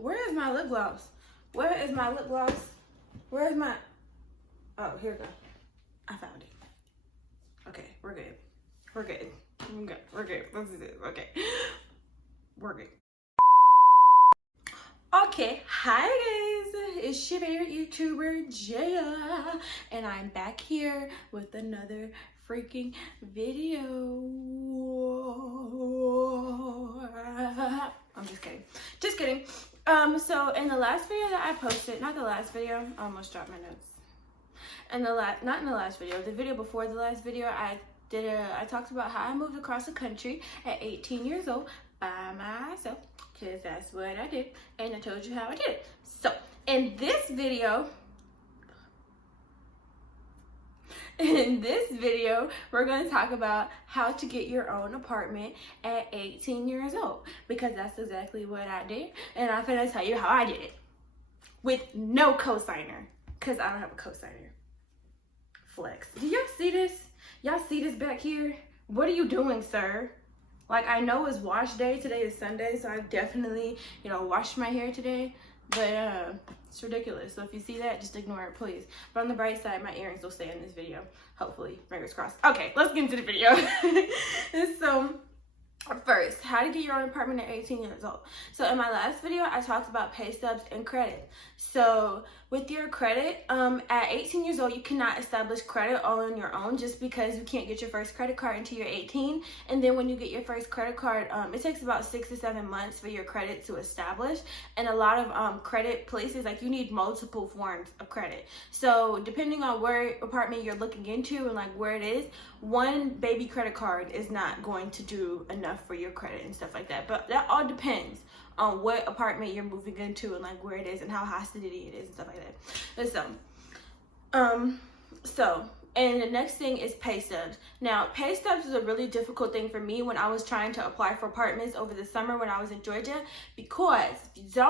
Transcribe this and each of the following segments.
Where is my lip gloss? Where is my lip gloss? Where is my... Oh, here we go. I found it. Okay, we're good. We're good. We're good. We're good. Let's do this. Okay. We're good. Okay, hi guys. It's your favorite YouTuber, Jaya. And I'm back here with another freaking video. I'm just kidding. Just kidding. So in the last video that I posted, not the last video, I almost dropped my notes. Not in the last video, the video before the last video, I talked about how I moved across the country at 18 years old by myself, because that's what I did, and I told you how I did it. So in this video, we're going to talk about how to get your own apartment at 18 years old, because that's exactly what I did, and I'm going to tell you how I did it with no cosigner, because I don't have a cosigner. Flex. Do y'all see this? Y'all see this back here? What are you doing, sir? Like, I know it's wash day. Today is Sunday, so I definitely, washed my hair today. But it's ridiculous. So if you see that, just ignore it, please. But on the bright side, my earrings will stay in this video. Hopefully, fingers crossed. Okay, let's get into the video. So, first, how to get your own apartment at 18 years old. So in my last video, I talked about pay stubs and credit. So with your credit, at 18 years old, you cannot establish credit all on your own just because you can't get your first credit card until you're 18. And then when you get your first credit card, it takes about 6 to 7 months for your credit to establish. And a lot of credit places, like, you need multiple forms of credit. So depending on where apartment you're looking into and like where it is, one baby credit card is not going to do enough for your credit and stuff like that. But that all depends on what apartment you're moving into and like where it is and how high city it is and stuff like that. And the next thing is pay stubs. Now, pay stubs is a really difficult thing for me when I was trying to apply for apartments over the summer when I was in Georgia, because if you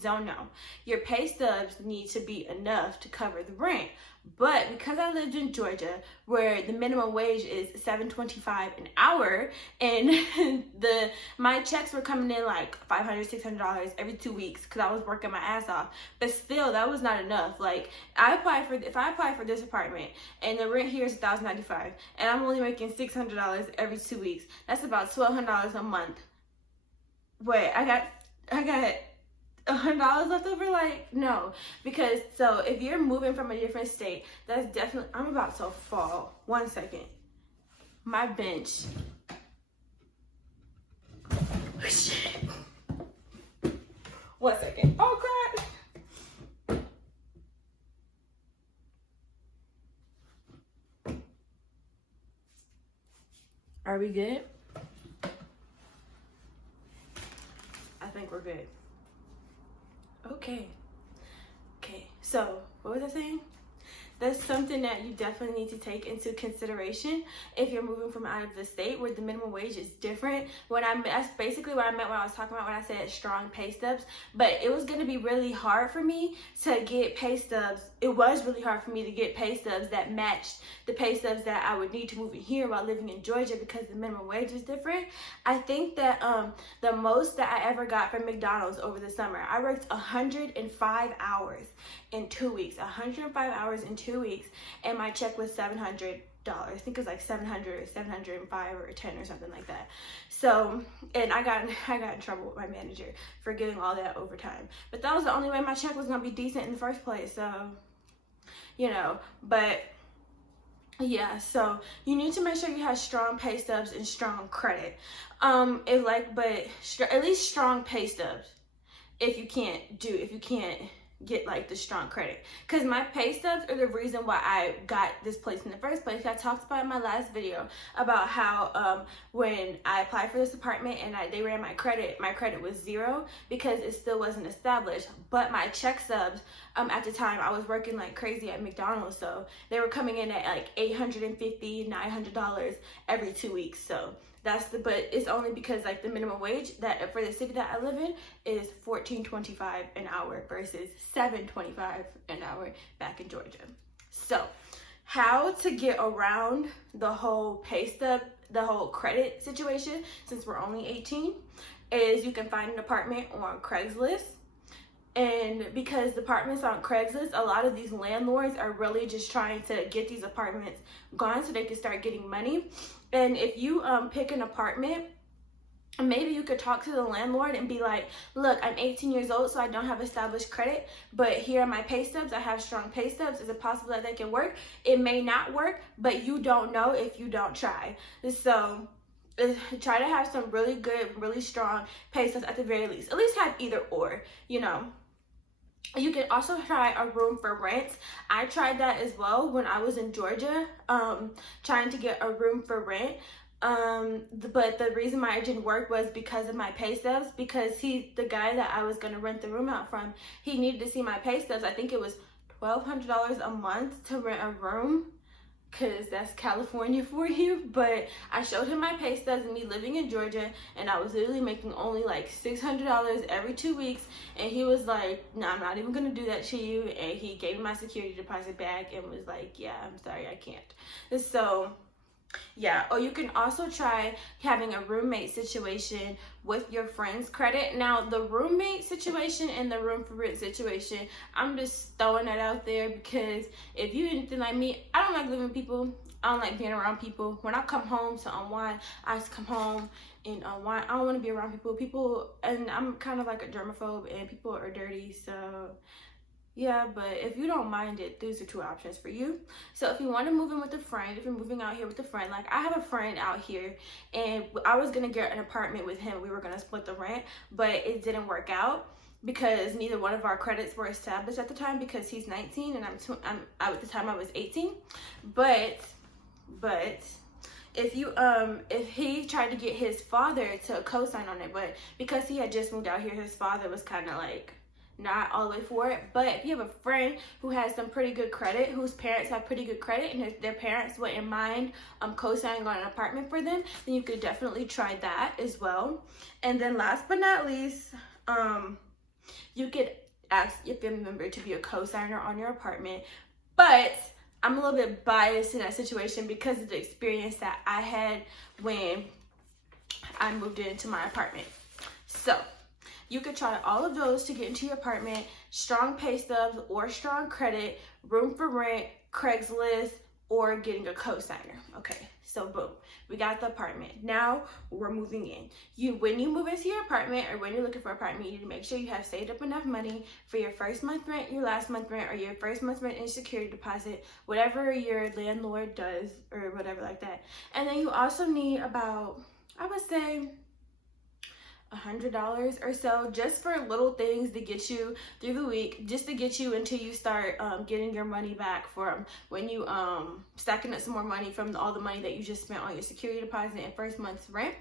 don't know, your pay stubs need to be enough to cover the rent. But because I lived in Georgia, where the minimum wage is $7.25 an hour, and my checks were coming in like $500, $600 every 2 weeks because I was working my ass off. But still, that was not enough. Like, if I apply for this apartment and the rent here is $1,095, and I'm only making $600 every 2 weeks, that's about $1,200 a month. Wait, I got $100 left over? Like, no. Because, so if you're moving from a different state, that's definitely, I'm about to fall. 1 second. My bench. Oh, shit. 1 second. Oh, crap. Are we good? I think we're good. Okay, so what was I saying? That's something that you definitely need to take into consideration if you're moving from out of the state where the minimum wage is different. That's basically what I meant when I was talking about when I said strong pay stubs. But it was going to be really hard for me to get pay stubs. It was really hard for me to get pay stubs that matched the pay stubs that I would need to move in here while living in Georgia, because the minimum wage is different. I think that the most that I ever got from McDonald's over the summer, I worked 105 hours in 2 weeks. 105 hours in 2 weeks, and my check was $700. I think it was like 700 or 705 or 10 or something like that. So, and I got in trouble with my manager for getting all that overtime. But that was the only way my check was gonna be decent in the first place. So, but yeah, so you need to make sure you have strong pay stubs and strong credit. At least strong pay stubs if you can't get like the strong credit, because my pay stubs are the reason why I got this place in the first place. I talked about in my last video about how when I applied for this apartment and they ran my credit was 0 because it still wasn't established. But my check stubs, at the time I was working like crazy at McDonald's, so they were coming in at like $850, $900 every 2 weeks. So but it's only because like the minimum wage that for the city that I live in is $14.25 an hour versus $7.25 an hour back in Georgia. So how to get around the whole pay stub, the whole credit situation, since we're only 18, is you can find an apartment on Craigslist. And because the apartments on Craigslist, a lot of these landlords are really just trying to get these apartments gone so they can start getting money. And if you pick an apartment, maybe you could talk to the landlord and be like, look, I'm 18 years old, so I don't have established credit, but here are my pay stubs. I have strong pay stubs. Is it possible that they can work? It may not work, but you don't know if you don't try. So try to have some really good, really strong pay stubs at the very least. At least have either or, you know. You can also try a room for rent. I tried that as well when I was in Georgia, trying to get a room for rent. But the reason why it didn't work was because of my pay stubs, because the guy that I was going to rent the room out from, he needed to see my pay stubs. I think it was $1,200 a month to rent a room, because that's California for you. But I showed him my pay stubs and me living in Georgia, and I was literally making only like $600 every 2 weeks, and he was like, no, I'm not even gonna do that to you. And he gave me my security deposit back and was like, yeah, I'm sorry, I can't. So yeah. Or you can also try having a roommate situation with your friend's credit. Now, the roommate situation and the room for rent situation, I'm just throwing that out there because if you anything like me, I don't like living with people. I don't like being around people. When I come home to unwind, I just come home and unwind. I don't want to be around people, and I'm kind of like a germaphobe, and people are dirty, so yeah. But if you don't mind it, these are two options for you. So if you want to move in with a friend, if you're moving out here with a friend, like I have a friend out here, and I was gonna get an apartment with him. We were gonna split the rent, but it didn't work out because neither one of our credits were established at the time, because he's 19 and at the time I was 18. But if he tried to get his father to co-sign on it, but because he had just moved out here, his father was kind of like not all the way for it. But if you have a friend who has some pretty good credit, whose parents have pretty good credit, and their parents wouldn't mind co-signing on an apartment for them, then you could definitely try that as well. And then last but not least, you could ask your family member to be a co-signer on your apartment. But I'm a little bit biased in that situation because of the experience that I had when I moved into my apartment. So you could try all of those to get into your apartment: strong pay stubs or strong credit, room for rent, Craigslist, or getting a co-signer. Okay, so boom, we got the apartment. Now we're moving in. When you move into your apartment, or when you're looking for an apartment, you need to make sure you have saved up enough money for your first month rent, your last month rent, or your first month rent and security deposit, whatever your landlord does or whatever like that. And then you also need about, I would say, $100 or so, just for little things to get you through the week, just to get you until you start getting your money back from when you stacking up some more money from all the money that you just spent on your security deposit and first month's rent.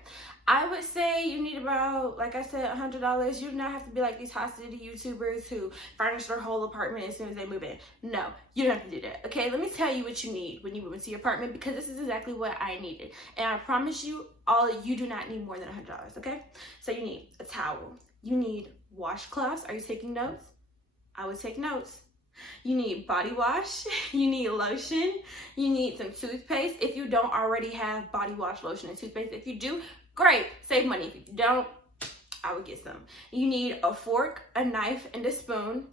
I would say you need about, like I said, $100. You do not have to be like these hot city YouTubers who furnish their whole apartment as soon as they move in. No, you don't have to do that. Okay, let me tell you what you need when you move into your apartment, because this is exactly what I needed. And I promise you, you do not need more than $100, okay? So you need a towel. You need washcloths. Are you taking notes? I would take notes. You need body wash. You need lotion. You need some toothpaste if you don't already have body wash, lotion, and toothpaste. If you do, great, save money. If you don't, I would get some. You need a fork, a knife, and a spoon.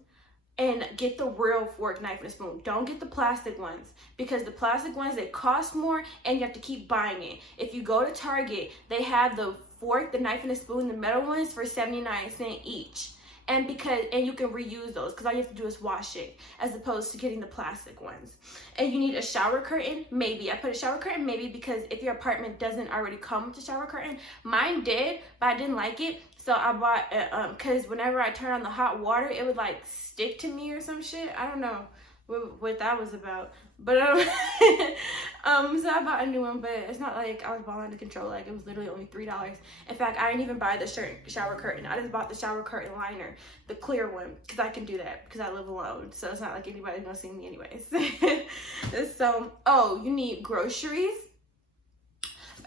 And get the real fork, knife, and a spoon. Don't get the plastic ones, because the plastic ones, they cost more and you have to keep buying it. If you go to Target, they have the fork, the knife, and the spoon, the metal ones, for 79 cents each. And you can reuse those, because all you have to do is wash it, as opposed to getting the plastic ones. And you need a shower curtain, maybe. I put a shower curtain maybe because if your apartment doesn't already come with a shower curtain. Mine did, but I didn't like it. So I bought, because whenever I turn on the hot water, it would like stick to me or some shit. I don't know what that was about. But so I bought a new one, but it's not like I was balling out of control. Like, it was literally only $3. In fact, I didn't even buy the shower curtain. I just bought the shower curtain liner, the clear one, because I can do that because I live alone. So it's not like anybody's gonna see me anyways. So, oh, you need groceries.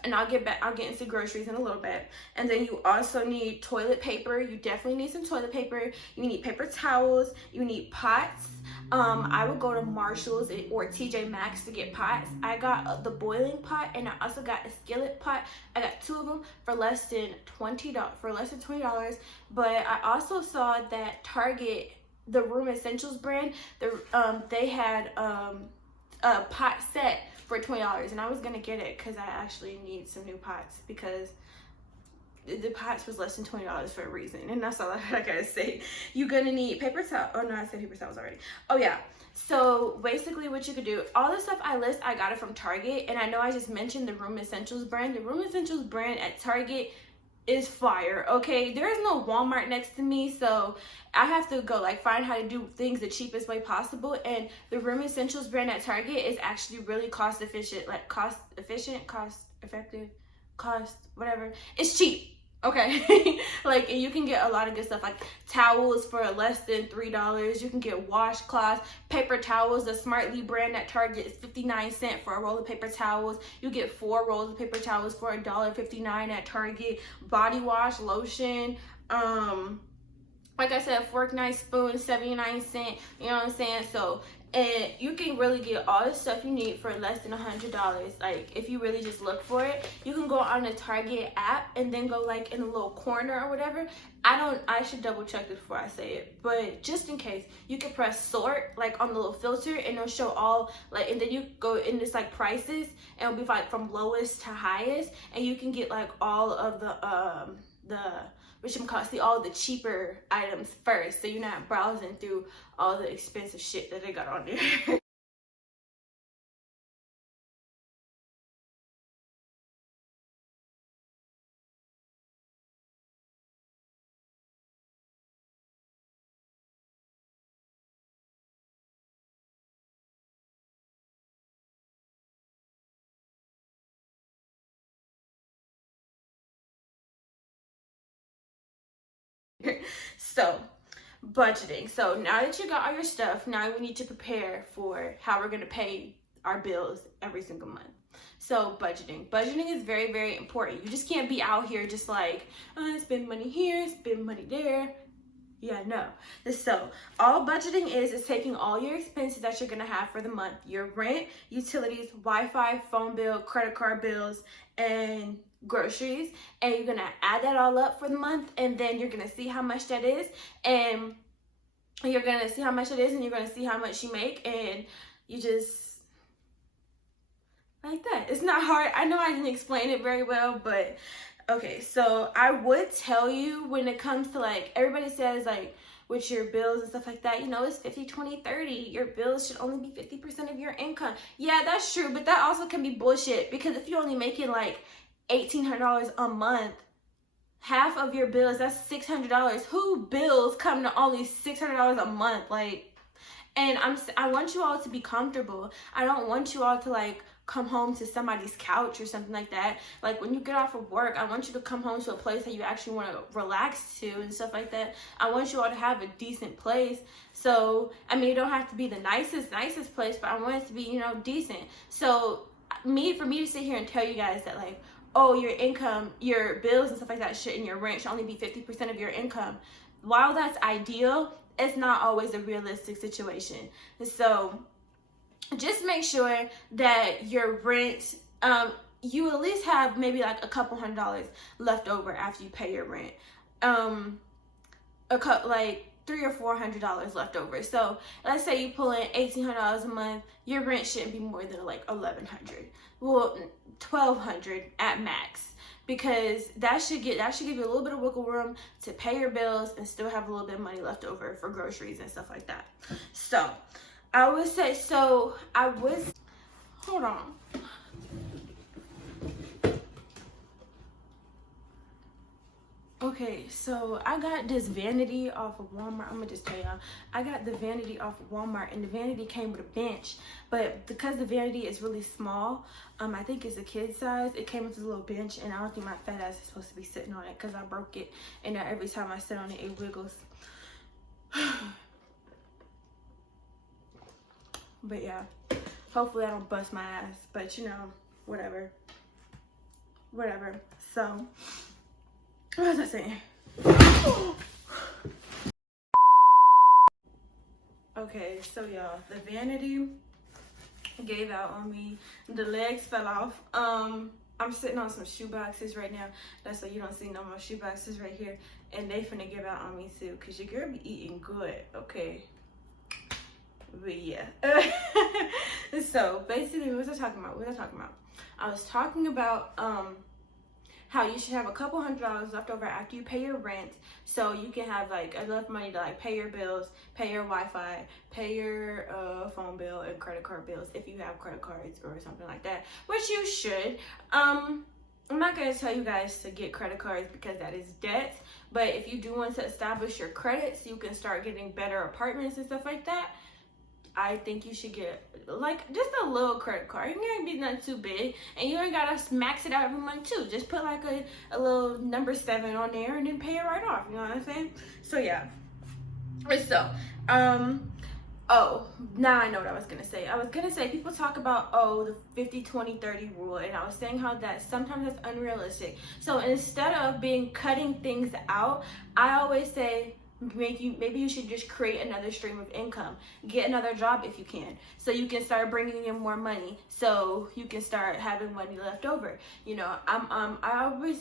and I'll get into groceries in a little bit. And then you also need toilet paper. You definitely need some toilet paper. You need paper towels. You need pots. I would go to Marshall's or TJ Maxx to get pots. I got the boiling pot, and I also got a skillet pot. I got 2 of them for less than $20. But I also saw that Target, the Room Essentials brand, they had a pot set for $20, and I was gonna get it because I actually need some new pots, because the pots was less than $20 for a reason, and that's all I gotta say. You're gonna need paper towel. Oh no, I said paper towels already. Oh yeah. So basically what you could do, all the stuff I list, I got it from Target. And I know I just mentioned the Room Essentials brand. The Room Essentials brand at Target is fire. Okay, there is no Walmart next to me, so I have to go like find how to do things the cheapest way possible. And the Room Essentials brand at Target is actually really cost effective, whatever. It's cheap. Okay. Like, and you can get a lot of good stuff, like towels for less than $3. You can get washcloths, paper towels. The Smartly brand at Target is 59 cents for a roll of paper towels. You get 4 rolls of paper towels for $1.59 at Target. Body wash, lotion, like I said, fork, knife, spoon, 79 cents. You know what I'm saying? So, and you can really get all the stuff you need for less than $100. Like, if you really just look for it, you can go on the Target app and then go like in a little corner or whatever. I should double check this before I say it, but just in case, you can press sort like on the little filter, and it'll show all, like, and then you go in this like prices, and it'll be like from lowest to highest, and you can get like all of the all the cheaper items first, so you're not browsing through all the expensive shit that they got on there. So, budgeting. So now that you got all your stuff, now we need to prepare for how we're gonna pay our bills every single month. So budgeting is very, very important. You just can't be out here just like, spend money here, spend money there. Yeah, no. So all budgeting is taking all your expenses that you're gonna have for the month: your rent, utilities, Wi-Fi, phone bill, credit card bills, and groceries, and you're gonna add that all up for the month, and then you're gonna see how much that is, and you're gonna see how much it is, and you're gonna see how much you make, and you just like that. It's not hard. I know I didn't explain it very well, but okay. So I would tell you, when it comes to like, everybody says like with your bills and stuff like that, you know, it's 50, 20, 30. Your bills should only be 50% of your income. Yeah, that's true, but that also can be bullshit, because if you're only making like $1,800 a month, half of your bills, that's $600. Who bills come to only $600 a month? Like, and I want you all to be comfortable. I don't want you all to like come home to somebody's couch or something like that. Like, when you get off of work, I want you to come home to a place that you actually want to relax to and stuff like that. I want you all to have a decent place. So, I mean, it don't have to be the nicest place, but I want it to be, you know, decent. So, for me to sit here and tell you guys that like, oh, your income, your bills and stuff like that and your rent should only be 50% of your income, while that's ideal, it's not always a realistic situation. So just make sure that your rent, you at least have maybe like a couple $100 left over after you pay your rent. Like $300 or $400 left over. So let's say you pull in $1,800 a month, your rent shouldn't be more than like $1,100. Well, $1,200 at max, because that should give you a little bit of wiggle room to pay your bills and still have a little bit of money left over for groceries and stuff like that. So hold on. Okay, so I got this vanity off of Walmart. I'm gonna just tell y'all, I got the vanity off of Walmart, and the vanity came with a bench, but because the vanity is really small, I think it's a kid size, it came with a little bench, and I don't think my fat ass is supposed to be sitting on it, because I broke it, and now every time I sit on it, it wiggles. But yeah, hopefully I don't bust my ass, but you know, whatever. whatever. So, what was I saying? Okay, so y'all, the vanity gave out on me. The legs fell off. I'm sitting on some shoe boxes right now. That's so you don't see no more shoe boxes right here. And they finna give out on me too, cause your girl be eating good, okay? But yeah. So basically, what was I talking about? I was talking about how you should have a couple $100 left over after you pay your rent, so you can have like enough money to like pay your bills, pay your Wi-Fi, pay your phone bill and credit card bills if you have credit cards or something like that, which you should. I'm not gonna tell you guys to get credit cards because that is debt, but if you do want to establish your credit so you can start getting better apartments and stuff like that, I think you should get like just a little credit card. It can't be nothing too big, and you ain't gotta max it out every month too. Just put like a little number 7 on there and then pay it right off. You know what I'm saying? So yeah. So oh, now I know what I was gonna say. I was gonna say people talk about the 50-20-30 rule, and I was saying how that sometimes that's unrealistic. So instead of cutting things out, I always say maybe you should just create another stream of income. Get another job if you can, so you can start bringing in more money, so you can start having money left over. You know, I always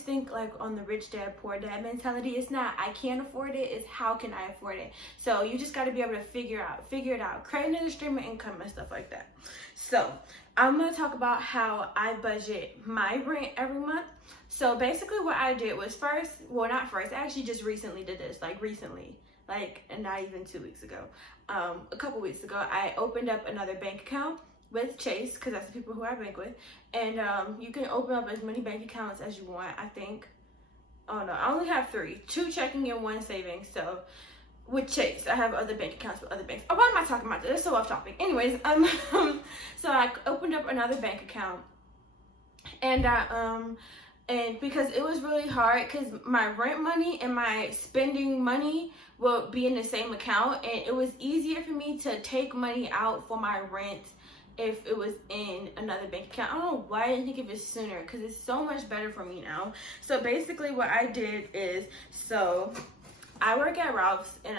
think like on the rich dad poor dad mentality. It's not I can't afford it, it's how can I afford it. So you just got to be able to figure it out, create another stream of income and stuff like that. So I'm going to talk about how I budget my rent every month. So basically what I did was I actually just recently did this, and not even 2 weeks ago. A couple weeks ago, I opened up another bank account with Chase, because that's the people who I bank with. And you can open up as many bank accounts as you want, I think. Oh no, I only have 3, 2 checking and 1 savings. So with Chase, I have other bank accounts with other banks. Oh, why am I talking about this? It's so off topic. Anyways, so I opened up another bank account, and and because it was really hard, because my rent money and my spending money will be in the same account, and it was easier for me to take money out for my rent if it was in another bank account. I don't know why I didn't think of it sooner, because it's so much better for me now. So basically what I did is, so I work at Ralph's, and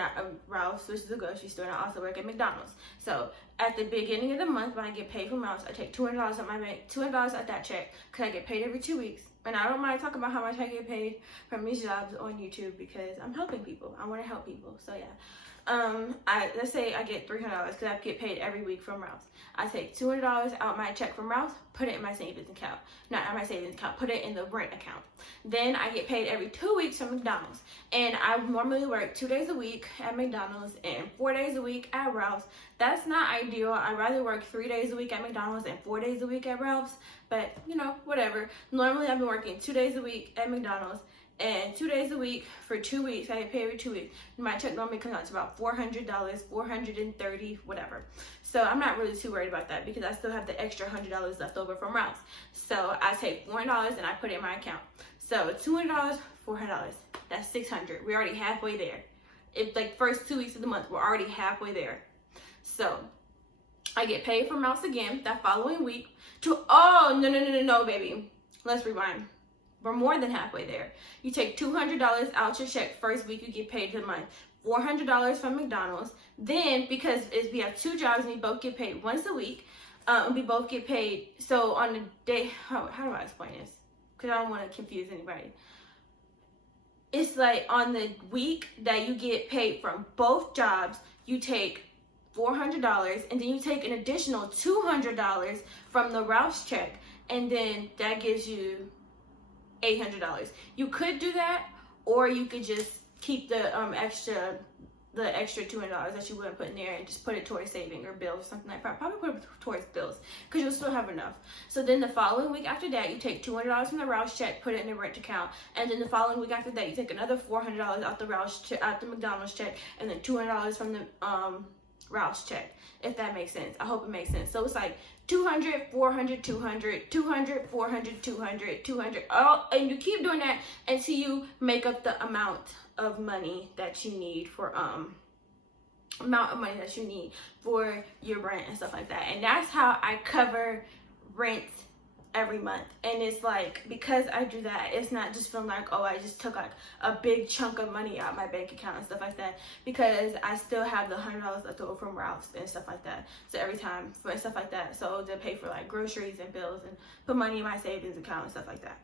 Ralph's, which is a grocery store, and I also work at McDonald's. So at the beginning of the month, when I get paid from Ralph's, I take $200 out my bank, $200 out that check, because I get paid every 2 weeks. And I don't mind talking about how much I get paid from these jobs on YouTube, because I'm helping people. I want to help people. So yeah. Let's say I get $300 because I get paid every week from Ralph's. I take $200 out my check from Ralph's, put it in my savings account. Not my savings account, put it in the rent account. Then I get paid every 2 weeks from McDonald's. And I normally work 2 days a week at McDonald's and 4 days a week at Ralph's. That's not ideal. I'd rather work 3 days a week at McDonald's and 4 days a week at Ralph's. But, you know, whatever. Normally I've been working 2 days a week at McDonald's and 2 days a week for 2 weeks. I get paid every 2 weeks. My check normally comes out to about $400, $430, whatever. So I'm not really too worried about that, because I still have the extra $100 left over from Ralph's. So I take $400 and I put it in my account. So $200, $400, that's $600. We're already halfway there. If like first 2 weeks of the month, we're already halfway there. So I get paid from Ralph's again that following week. No, baby. Let's rewind. We're more than halfway there. You take $200 out your check first week you get paid the month. $400 from McDonald's. Then, because we have 2 jobs and we both get paid once a week, we both get paid. So on the day, how do I explain this? Because I don't want to confuse anybody. It's like on the week that you get paid from both jobs, you take $400, and then you take an additional $200 from the Ralph's check, and then that gives you $800. You could do that, or you could just keep the extra $200 that you wouldn't put in there and just put it towards saving or bills or something like that. Probably put it towards bills, because you'll still have enough. So then the following week after that, you take $200 from the Ralph's check, put it in the rent account, and then the following week after that, you take another $400 out the McDonald's check, and then $200 from the Ralph's check, if that makes sense. I hope it makes sense. So it's like 200, 400, 200, 200, 400, 200, 200. Oh, and you keep doing that until you make up the amount of money that you need for your rent and stuff like that. And that's how I cover rent every month. And it's like, because I do that, it's not just feeling like, oh, I just took like a big chunk of money out my bank account and stuff like that, because I still have the $100 left over from Ralph's and stuff like that. So every time for stuff like that, so to pay for like groceries and bills and put money in my savings account and stuff like that.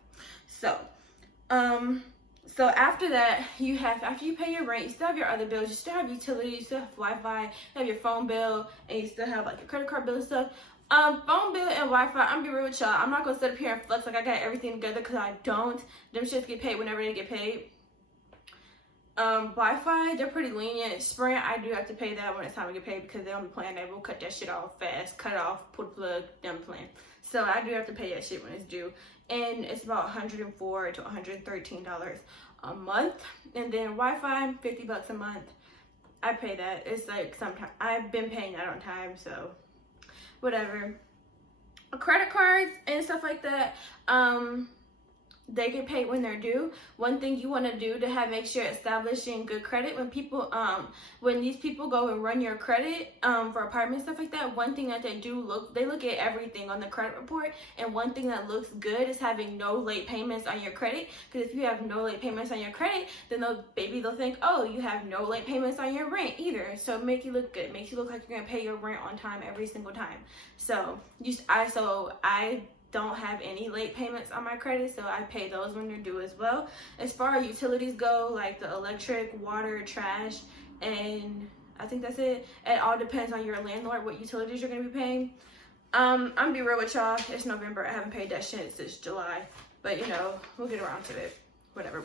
So after that, after you pay your rent, you still have your other bills, you still have utilities, you still have Wi-Fi, you have your phone bill, and you still have like your credit card bill and stuff. Phone bill and Wi-Fi, I'm gonna be real with y'all, I'm not gonna sit up here and flex like I got everything together, because I don't. Them shits get paid whenever they get paid. Wi-Fi, they're pretty lenient. Sprint, I do have to pay that when it's time to get paid, because they don't be playing that. We'll cut that shit off fast, cut it off, pull the plug, done playing. So I do have to pay that shit when it's due, and it's about $104 to $113 a month. And then Wi-Fi, $50 a month. I pay that. It's like sometimes I've been paying that on time, so whatever. Credit cards and stuff like that, they get paid when they're due. One thing you want to do to make sure establishing good credit, when these people go and run your credit for apartments, stuff like that, one thing that they look at everything on the credit report, and one thing that looks good is having no late payments on your credit. Because if you have no late payments on your credit, then they'll think, oh, you have no late payments on your rent either. So make you look good, makes you look like you're gonna pay your rent on time every single time. So I don't have any late payments on my credit, so I pay those when they're due as well. As far as utilities go, like the electric, water, trash, and I think that's it. It all depends on your landlord what utilities you're gonna be paying. I'm gonna be real with y'all, it's November, I haven't paid that shit since July, but you know, we'll get around to it. Whatever.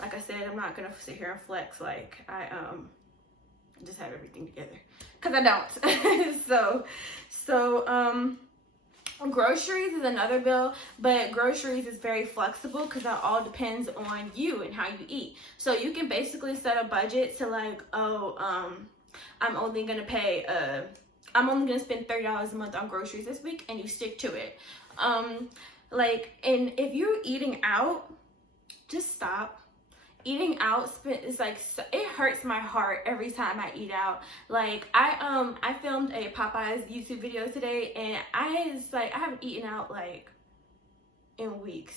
Like I said, I'm not gonna sit here and flex like I just have everything together, because I don't. so groceries is another bill, but groceries is very flexible because that all depends on you and how you eat. So you can basically set a budget to like, I'm only gonna spend $30 a month on groceries this week, and you stick to it. And if you're eating out, just stop. Eating out is like, it hurts my heart every time I eat out. Like I filmed a Popeyes YouTube video today, and I haven't eaten out like in weeks,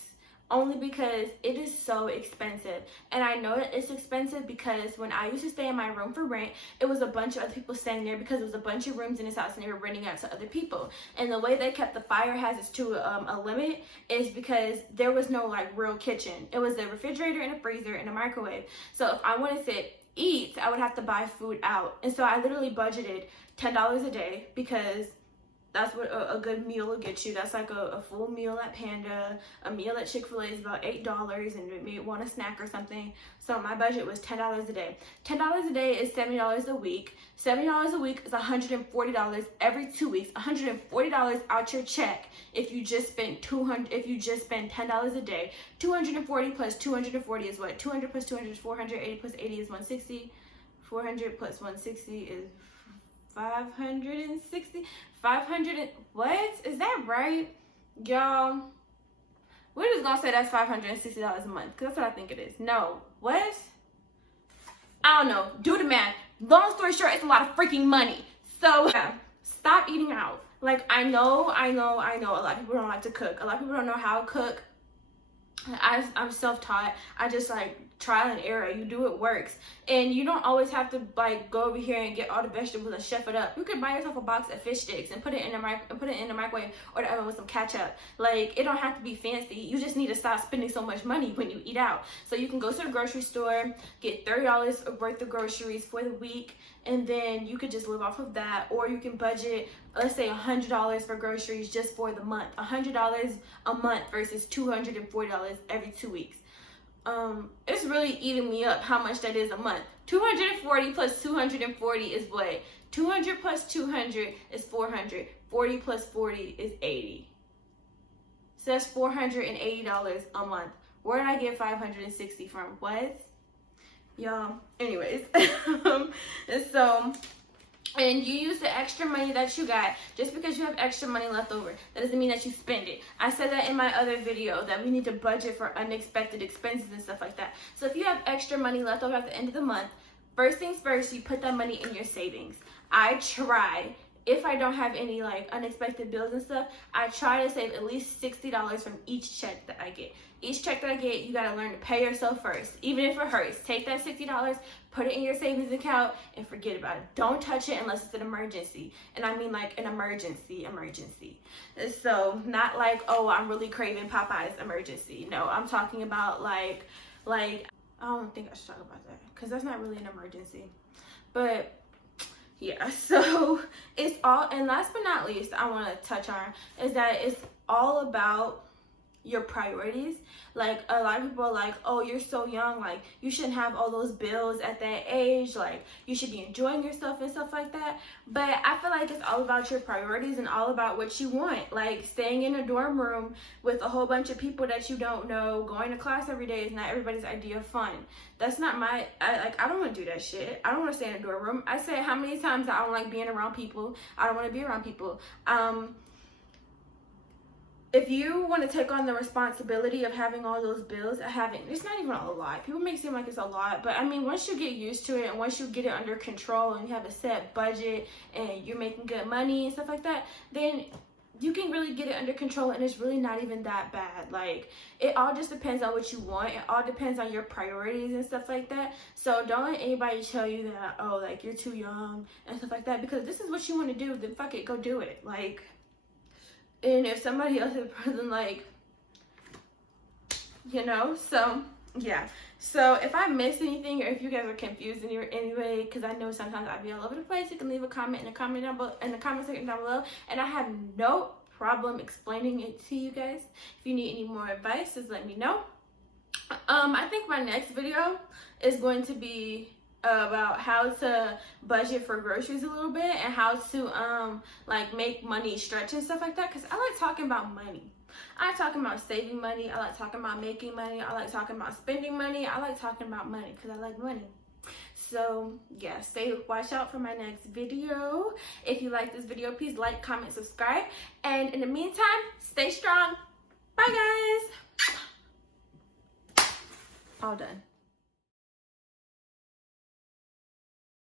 only because it is so expensive. And I know that it's expensive because when I used to stay in my room for rent, it was a bunch of other people staying there, because there was a bunch of rooms in this house and they were renting out to other people. And the way they kept the fire hazards to a limit is because there was no like real kitchen. It was a refrigerator and a freezer and a microwave. So if I wanted to eat, I would have to buy food out. And so I literally budgeted $10 a day, because that's what a good meal will get you. That's like a full meal at Panda. A meal at Chick-fil-A is about $8, and you may want a snack or something. So my budget was $10 a day. $10 a day is $70 a week. $70 a week is $140 every 2 weeks. $140 out your check if you just spend $10 a day. 240 plus 240 is what? 200 plus 200 is 400. 80 plus 80 is 160. 400 plus 160 is 560. 500, what? Is that right? Y'all, we're just gonna say that's $560 a month, because that's what I think it is. No, what? I don't know. Do the math. Long story short, it's a lot of freaking money. So, yeah, stop eating out. Like, I know, a lot of people don't like to cook. A lot of people don't know how to cook. I'm self-taught. I just like trial and error. You do it works, and you don't always have to like go over here and get all the vegetables and chef it up. You can buy yourself a box of fish sticks and put it in the microwave or the oven with some ketchup. Like, it don't have to be fancy. You just need to stop spending so much money when you eat out. So you can go to the grocery store, get $30 worth of groceries for the week, and then you could just live off of that. Or you can budget, let's say $100 for groceries just for the month. $100 a month versus $240 every 2 weeks. It's really eating me up how much that is a month. 240 plus 240 is what? 200 plus 200 is 400. 40 plus 40 is 80. So that's $480 a month. Where did I get 560 from? What? Y'all, anyways. And you use the extra money that you got. Just because you have extra money left over, that doesn't mean that you spend it. I said that in my other video, that we need to budget for unexpected expenses and stuff like that. So if you have extra money left over at the end of the month, first things first, you put that money in your savings. I try if I don't have any like unexpected bills and stuff, I try to save at least $60 from each check that I get. Each check that I get, you gotta learn to pay yourself first, even if it hurts. Take that $60, put it in your savings account, and forget about it. Don't touch it unless it's an emergency. And I mean like an emergency. So not like, oh, I'm really craving Popeye's emergency. No, I'm talking about like I don't think I should talk about that because that's not really an emergency. But yeah, so it's all, and last but not least, I want to touch on is that it's all about your priorities. Like a lot of people are like, oh, you're so young, like you shouldn't have all those bills at that age, like you should be enjoying yourself and stuff like that. But I feel like it's all about your priorities and all about what you want. Like staying in a dorm room with a whole bunch of people that you don't know, going to class every day is not everybody's idea of fun. That's not my, I don't want to do that shit. I don't want to stay in a dorm room. I say how many times I don't like being around people. I don't want to be around people. If you want to take on the responsibility of having all those bills, it's not even a lot. People make it seem like it's a lot, but I mean, once you get used to it and once you get it under control and you have a set budget and you're making good money and stuff like that, then you can really get it under control and it's really not even that bad. Like, it all just depends on what you want. It all depends on your priorities and stuff like that. So don't let anybody tell you that, oh, like, you're too young and stuff like that, because this is what you want to do, then fuck it, go do it. Like, and if somebody else is present, like, you know, so yeah. So if I missed anything or if you guys are confused anyway, because I know sometimes I'll be all over the place, you can leave a comment in the comment section down below, and I have no problem explaining it to you guys. If you need any more advice, just let me know. I think my next video is going to be about how to budget for groceries a little bit and how to like make money stretch and stuff like that, because I like talking about money. I like talking about saving money. I like talking about making money. I like talking about spending money. I like talking about money because I like money. So yeah, watch out for my next video. If you like this video, please like, comment, subscribe, and in the meantime, stay strong. Bye guys. All done.